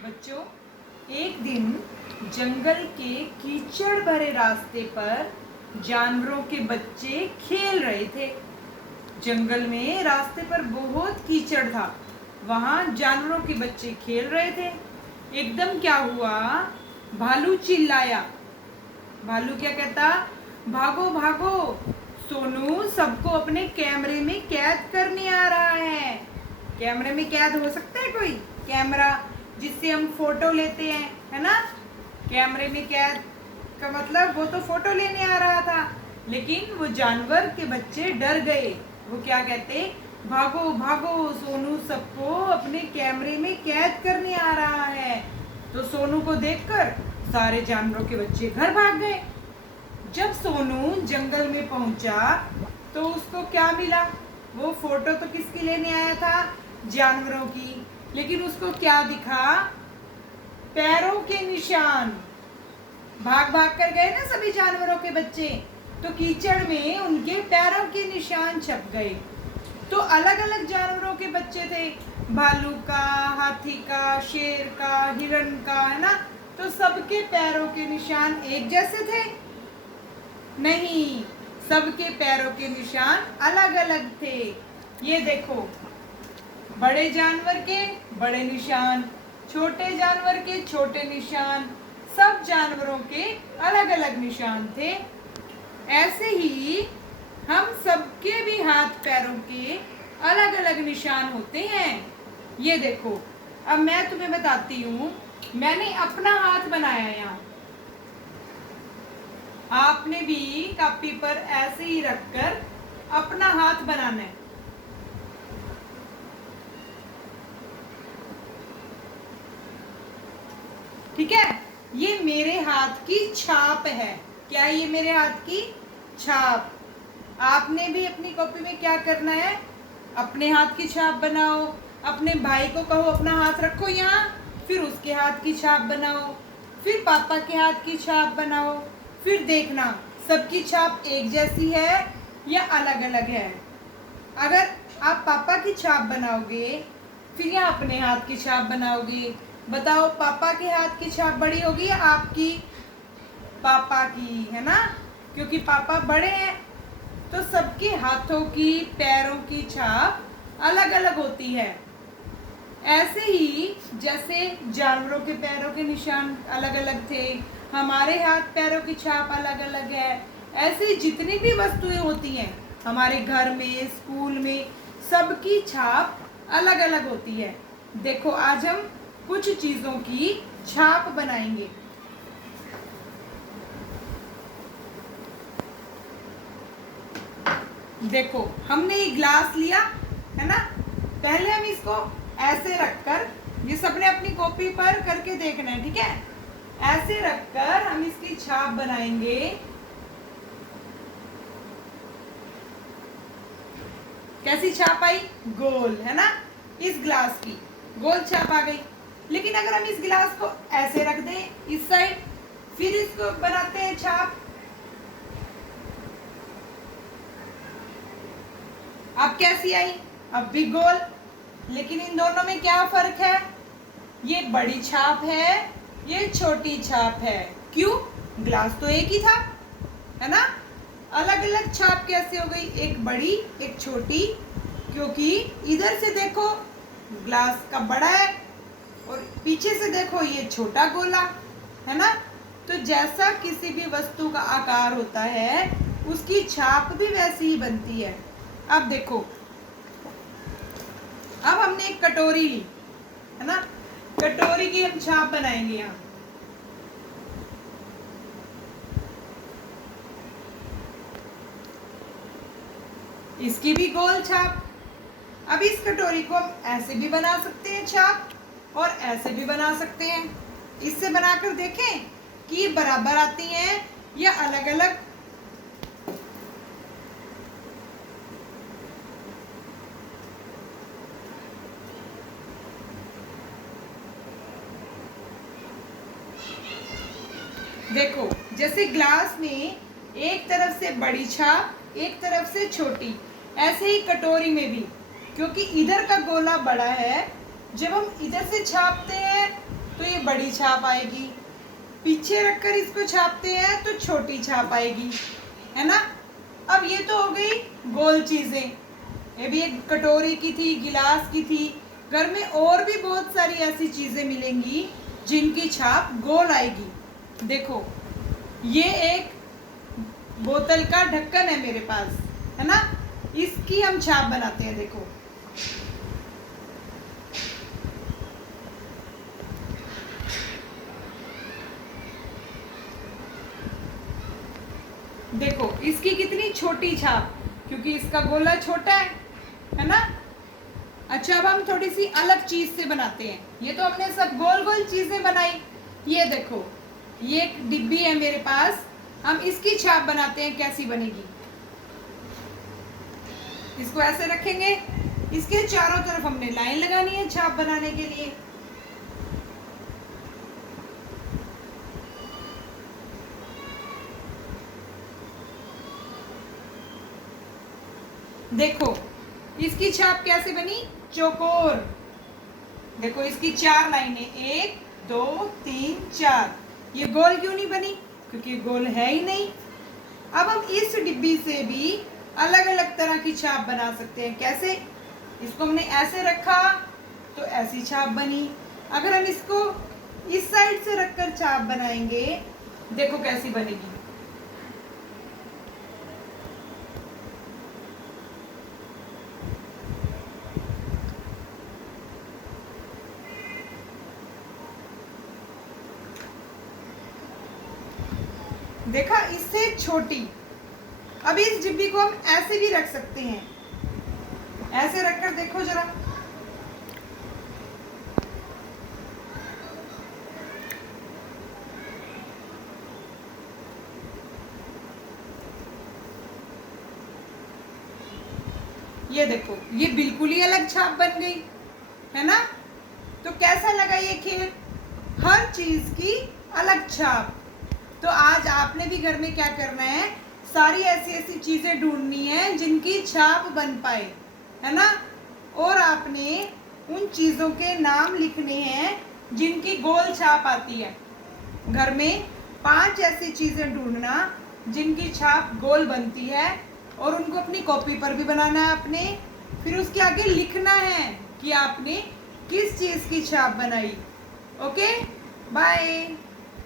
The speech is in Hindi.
बच्चों, एक दिन जंगल के कीचड़ भरे रास्ते पर जानवरों के बच्चे खेल रहे थे। जंगल में रास्ते पर बहुत कीचड़ था। वहां जानवरों के बच्चे खेल रहे थे। एकदम क्या हुआ, भालू चिल्लाया। भालू क्या कहता, भागो भागो, सोनू सबको अपने कैमरे में कैद करने आ रहा है। कैमरे में कैद हो सकता है कोई कैमरा जिससे हम फोटो लेते हैं, है ना। कैमरे में कैद का मतलब वो तो फोटो लेने आ रहा था, लेकिन वो जानवर के बच्चे डर गए। वो क्या कहते, भागो भागो, सोनू सबको अपने कैमरे में कैद करने आ रहा है। तो सोनू को देखकर सारे जानवरों के बच्चे घर भाग गए। जब सोनू जंगल में पहुंचा तो उसको क्या मिला, वो फोटो तो किसकी लेने आया था, जानवरों की, लेकिन उसको क्या दिखा, पैरों के निशान। भाग भाग कर गए ना सभी जानवरों के बच्चे, तो कीचड़ में उनके पैरों के निशान छप गए। तो अलग अलग जानवरों के बच्चे थे, भालू का, हाथी का, शेर का, हिरण का, है ना। तो सबके पैरों के निशान एक जैसे थे? नहीं, सबके पैरों के निशान अलग अलग थे। ये देखो, बड़े जानवर के बड़े निशान, छोटे जानवर के छोटे निशान, सब जानवरों के अलग अलग निशान थे। ऐसे ही हम सबके भी हाथ पैरों के अलग अलग निशान होते हैं। ये देखो, अब मैं तुम्हें बताती हूँ, मैंने अपना हाथ बनाया है यहाँ। आपने भी कॉपी पर ऐसे ही रखकर अपना हाथ बनाना है। ठीक है, ये मेरे हाथ की छाप है। क्या ये मेरे हाथ की छाप? आपने भी अपनी कॉपी में क्या करना है, अपने हाथ की छाप बनाओ। अपने भाई को कहो अपना हाथ रखो यहाँ, फिर उसके हाथ की छाप बनाओ, फिर पापा के हाथ की छाप बनाओ। फिर देखना सबकी छाप एक जैसी है या अलग अलग है। अगर आप पापा की छाप बनाओगे, फिर यहाँ अपने हाथ की छाप बनाओगे, बताओ पापा के हाथ की छाप बड़ी होगी या आपकी? पापा की, है ना, क्योंकि पापा बड़े हैं। तो सबके हाथों की, पैरों की छाप अलग अलग होती है। ऐसे ही जैसे जानवरों के पैरों के निशान अलग अलग थे, हमारे हाथ पैरों की छाप अलग अलग है। ऐसे ही जितनी भी वस्तुएं होती हैं हमारे घर में, स्कूल में, सबकी छाप अलग अलग होती है। देखो, आज हम कुछ चीजों की छाप बनाएंगे। देखो, हमने ये ग्लास लिया है ना। पहले हम इसको ऐसे रखकर, ये सबने अपनी कॉपी पर करके देखना है, ठीक है। ऐसे रखकर हम इसकी छाप बनाएंगे। कैसी छाप आई? गोल, है ना। इस ग्लास की गोल छाप आ गई। लेकिन अगर हम इस गिलास को ऐसे रख दें इस साइड, फिर इसको बनाते हैं छाप, अब कैसी आई? अब भी गोल। लेकिन इन दोनों में क्या फर्क है? ये बड़ी छाप है, ये छोटी छाप है। क्यों? ग्लास तो एक ही था, है ना। अलग अलग छाप कैसे हो गई, एक बड़ी एक छोटी? क्योंकि इधर से देखो ग्लास का बड़ा है और पीछे से देखो ये छोटा गोला, है ना। तो जैसा किसी भी वस्तु का आकार होता है, उसकी छाप भी वैसी ही बनती है। अब देखो, अब हमने एक कटोरी ली, है ना। कटोरी की हम छाप बनाएंगे यहाँ। इसकी भी गोल छाप। अब इस कटोरी को हम ऐसे भी बना सकते हैं छाप, और ऐसे भी बना सकते हैं। इससे बनाकर देखें कि बराबर आती हैं या अलग अलग। देखो, जैसे ग्लास में एक तरफ से बड़ी छाप, एक तरफ से छोटी, ऐसे ही कटोरी में भी, क्योंकि इधर का गोला बड़ा है, जब हम इधर से छापते हैं बड़ी छाप आएगी, पीछे रखकर इसको छापते हैं तो छोटी छाप आएगी, है ना। अब ये तो हो गई गोल चीजें, ये भी एक कटोरी की थी, गिलास की थी। घर में और भी बहुत सारी ऐसी चीजें मिलेंगी जिनकी छाप गोल आएगी। देखो ये एक बोतल का ढक्कन है मेरे पास, है ना, इसकी हम छाप बनाते हैं। देखो देखो इसकी कितनी छोटी छाप, क्योंकि इसका गोला छोटा है ना। अच्छा अब हम थोड़ी सी अलग चीज से बनाते हैं। ये तो हमने सब गोल गोल चीजें बनाई, ये देखो ये एक डिब्बी है मेरे पास, हम इसकी छाप बनाते हैं, कैसी बनेगी। इसको ऐसे रखेंगे, इसके चारों तरफ हमने लाइन लगानी है छाप बनाने के लिए। देखो इसकी छाप कैसे बनी, चौकोर। देखो इसकी 4 लाइनें, 1 2 3 4। ये गोल क्यों नहीं बनी, क्योंकि गोल है ही नहीं। अब हम इस डिब्बी से भी अलग अलग तरह की छाप बना सकते हैं। कैसे, इसको हमने ऐसे रखा तो ऐसी छाप बनी। अगर हम इसको इस साइड से रखकर छाप बनाएंगे, देखो कैसी बनेगी। देखा, इससे छोटी। अब इस डिब्बी को हम ऐसे भी रख सकते हैं, ऐसे रखकर देखो जरा। ये देखो ये बिल्कुल ही अलग छाप बन गई, है ना। तो कैसा लगा ये खेल, हर चीज की अलग छाप। तो आज आपने भी घर में क्या करना है, सारी ऐसी ऐसी चीजें ढूंढनी है जिनकी छाप बन पाए, है ना। और आपने उन चीजों के नाम लिखने हैं जिनकी गोल छाप आती है। घर में 5 ऐसी चीजें ढूंढना जिनकी छाप गोल बनती है, और उनको अपनी कॉपी पर भी बनाना है आपने। फिर उसके आगे लिखना है कि आपने किस चीज की छाप बनाई। Okay, bye.